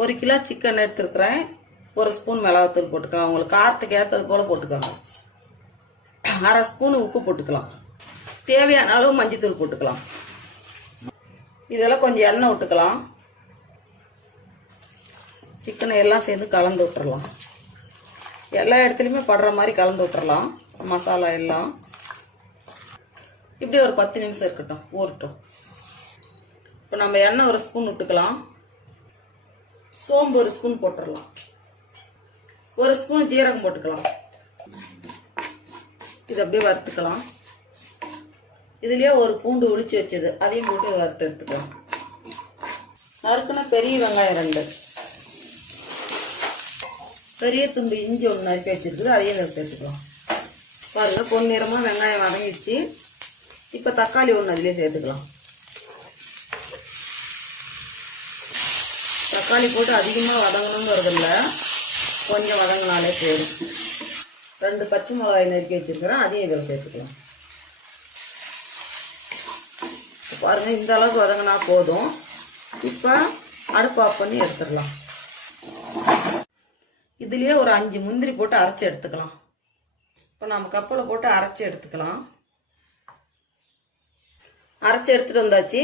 ஒரு kilo chicken எடுத்துருக்குறேன். ஒரு spoon மிளகாத்தூள் போட்டுக்கலாம். உங்களுக்கு காரத்துக்கு ஏற்றது போல் போட்டுக்கோங்க. அரை ஸ்பூன் உப்பு போட்டுக்கலாம். தேவையான அளவு மஞ்சத்தூள் போட்டுக்கலாம். இதெல்லாம் கொஞ்சம் எண்ணெய் விட்டுக்கலாம். சிக்கனை எல்லாம் சேர்ந்து கலந்து விட்டுறலாம். எல்லா இடத்துலையுமே படுற மாதிரி கலந்து விட்டுறலாம். மசாலா எல்லாம். இப்படி ஒரு பத்து நிமிஷம் இருக்கட்டும். ஊறட்டும். இப்போ நம்ம எண்ணெய் ஒரு ஸ்பூன் விட்டுக்கலாம். சோம்பு ஒரு ஸ்பூன் போட்டுடலாம் ஒரு ஸ்பூன் ஜீரகம் போட்டுக்கலாம். இது அப்படியே வறுத்துக்கலாம். இதுலேயே ஒரு பூண்டு உளிச்சு வச்சது. அதையும் போட்டு வறுத்து எடுத்துக்கலாம். நறுக்குன பெரிய வெங்காயம் ரெண்டு. பெரிய துண்டு இஞ்சி ஒன்று நறுக்கி வச்சுருக்குது. அதையும் நறுத்து எடுத்துக்கலாம். பாருங்கள் பொன்னிறமாக வெங்காயம் வதங்கிடுச்சு. இப்போ தக்காளி ஒன்று அதிலே சேர்த்துக்கலாம். தக்காளி போட்டு அதிகமாக வதங்கணுங்கிறதில்ல. கொஞ்சம் வதங்கினாலே போதும். ரெண்டு பச்சை மிளகாய் நறுக்கி வச்சிருக்கிறேன். அதையும் இதில் சேர்த்துக்கலாம். பாருங்கள் இந்த அளவுக்கு வதங்கினா போதும். இப்போ அடுப்பு ஆஃப் பண்ணி எடுத்துடலாம். இதுலேயே ஒரு அஞ்சு முந்திரி போட்டு அரைச்சி எடுத்துக்கலாம். இப்போ நம்ம கப்பில் போட்டு அரைச்சி எடுத்துக்கலாம். அரைச்சி எடுத்துகிட்டு வந்தாச்சு.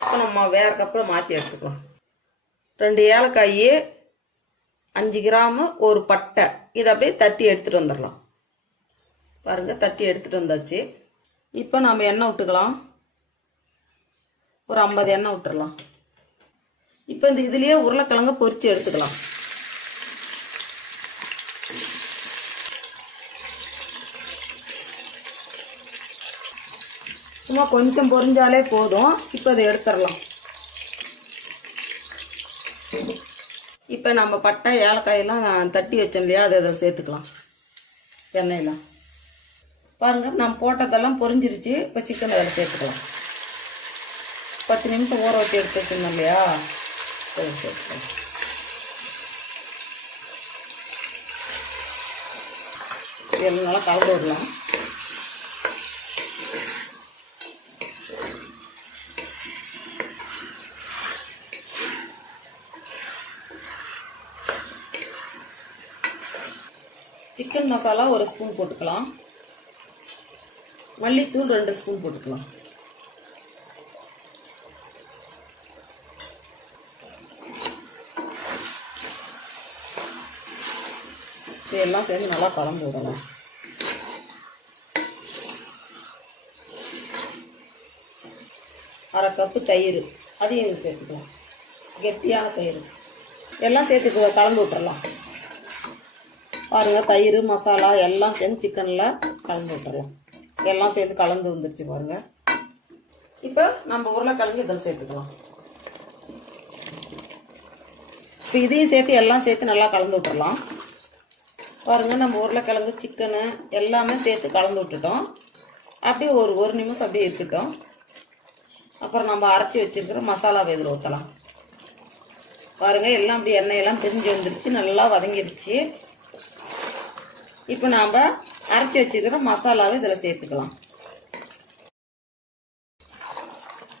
இப்போ நம்ம வேறு கப்பில் மாற்றி எடுத்துக்கலாம். ரெண்டு ஏலக்காய் அஞ்சு கிராமு ஒரு பட்டை. இதை அப்படியே தட்டி எடுத்துட்டு வந்துடலாம். பாருங்க தட்டி எடுத்துட்டு வந்தாச்சு. இப்போ நம்ம எண்ணெய் விட்டுக்கலாம். ஒரு ஐம்பது எண்ணெய் விட்டுறலாம். இப்போ இந்த இதுலேயே உருளைக்கிழங்கு பொறிச்சு எடுத்துக்கலாம். சும்மா கொஞ்சம் பொரிஞ்சாலே போதும். இப்போ இதை எடுத்துடலாம். இப்போ நம்ம பட்டை ஏலக்காயெல்லாம் நான் தட்டி வச்சோம் இல்லையா அதை இதில் சேர்த்துக்கலாம். எண்ணெயெல்லாம் பாருங்கள் நம்ம போட்டதெல்லாம் பொரிஞ்சிருச்சு. இப்போ சிக்கன் அதில் சேர்த்துக்கலாம். பத்து நிமிஷம் ஊற வச்சு எடுத்து வச்சுருந்தோம் இல்லையா அதை சேர்த்துக்கலாம். எல்லாம் நல்லா கலந்து விடலாம். சிக்கன் மசாலா ஒரு ஸ்பூன் போட்டுக்கலாம். மல்லித்தூள் ரெண்டு ஸ்பூன் போட்டுக்கலாம். இதெல்லாம் சேர்ந்து நல்லா கலந்து விடலாம் அரை கப்பு தயிர் அதையும் சேர்த்துக்கலாம். கெட்டியான தயிர். எல்லாம் சேர்த்து கலந்து விட்டுறலாம். பாருங்கள் தயிர் மசாலா எல்லாம் சேர்ந்து சிக்கனில் கலந்து விட்டுறலாம். எல்லாம் சேர்ந்து கலந்து வந்துருச்சு பாருங்கள் இப்போ நம்ம உருளைக்கிழங்கு இதில் சேர்த்துக்கலாம். இப்போ இதையும் சேர்த்து எல்லாம் சேர்த்து நல்லா கலந்து விட்டுடலாம் பாருங்கள் நம்ம உருளைக்கிழங்கு சிக்கனு எல்லாமே சேர்த்து கலந்து விட்டுட்டோம். அப்படியே ஒரு ஒரு நிமிஷம் அப்படியே இருக்கட்டும் அப்புறம் நம்ம அரைச்சி வச்சுருக்கிற மசாலாவை இதில் ஊற்றலாம் பாருங்கள் எல்லாம் அப்படி எண்ணெயெல்லாம் பிரிஞ்சு வந்துருச்சு நல்லா வதங்கிருச்சு. இப்போ நாம் அரைச்சி வச்சிருக்கிற மசாலாவை இதில் சேர்த்துக்கலாம்.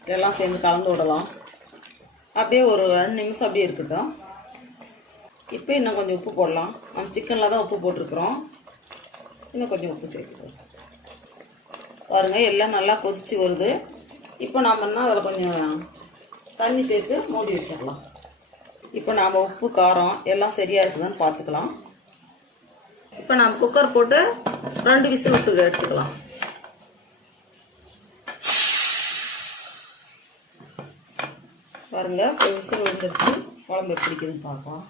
இதெல்லாம் சேர்ந்து கலந்து விடலாம். அப்படியே ஒரு ரெண்டு நிமிஷம் அப்படியே இருக்கட்டும். இப்போ இன்னும் கொஞ்சம் உப்பு போடலாம். நம்ம சிக்கனில் தான் உப்பு போட்டிருக்கிறோம். இன்னும் கொஞ்சம் உப்பு சேர்த்துக்கலாம். பாருங்கள் எல்லாம் நல்லா கொதிச்சு வருது. இப்போ நாம் என்ன அதில் கொஞ்சம் தண்ணி சேர்த்து மூடி வச்சிடலாம். இப்போ நாம் உப்பு காரம் எல்லாம் சரியாக இருக்குதான்னு பார்த்துக்கலாம். இப்போ நாம் குக்கர் போட்டு ரெண்டு விசில் விட்டு எடுத்துக்கலாம். பாருங்க இப்போ விசில் விழுந்துருச்சு குழம்பு எப்படி இருக்குதுன்னு பார்ப்போம்.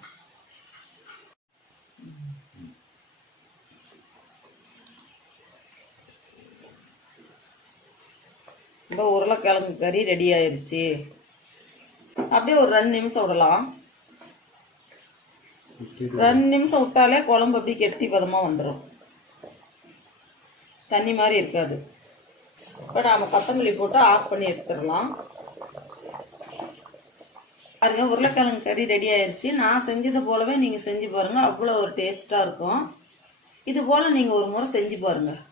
இப்போ உருளைக்கிழங்கு கறி ரெடி ஆயிடுச்சு அப்படியே ஒரு ரெண்டு நிமிஷம் விடலாம். ரெண்டு நிமிஷம் விட்டாலே குழம்பு அப்படியே கெட்டி பதமாக வந்துடும் தண்ணி மாதிரி இருக்காது. இப்போ நாம் கொத்தமல்லி போட்டு ஆஃப் பண்ணி எடுத்துடலாம். பாருங்க உருளைக்கிழங்கு கறி ரெடி ஆயிடுச்சு நான் செஞ்சது போலவே நீங்கள் செஞ்சு பாருங்கள் அவ்வளோ ஒரு டேஸ்ட்டாக இருக்கும். இது போல் நீங்கள் ஒரு முறை செஞ்சு பாருங்கள்